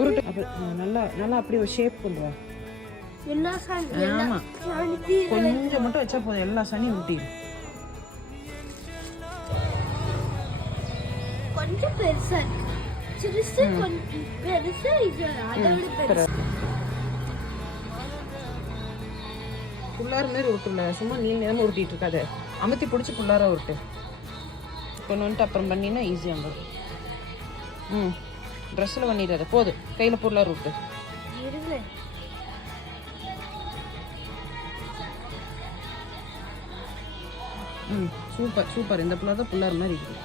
உருட்டு அப்ப நல்லா நல்லா அப்படி ஒரு ஷேப் கொண்டு வா. ஆமா கொஞ்சம் மட்டும் வச்சா போதும், எல்லா சனியும் ஊட்டிடும். கொஞ்சம் பெருசா சிறுசு கொஞ்சம் பெருசா இது அதை விட பெருசு. புள்ளார மாதிரி உருட்டுல, சும்மா நீ நேரமா உருட்டிட்டு இருக்காத, அமுத்தி பிடிச்சி புள்ளார உருட்டு. கொண்டு வந்துட்டு அப்புறம் பண்ணினா ஈஸியாக வந்துடும். ட்ரெஸ்ஸில் பண்ணிடாத, போதும் கையில் புள்ளார உருட்டு. சூப்பர் சூப்பர், இந்த புள்ளார தான் புள்ளார மாதிரி இருக்குது.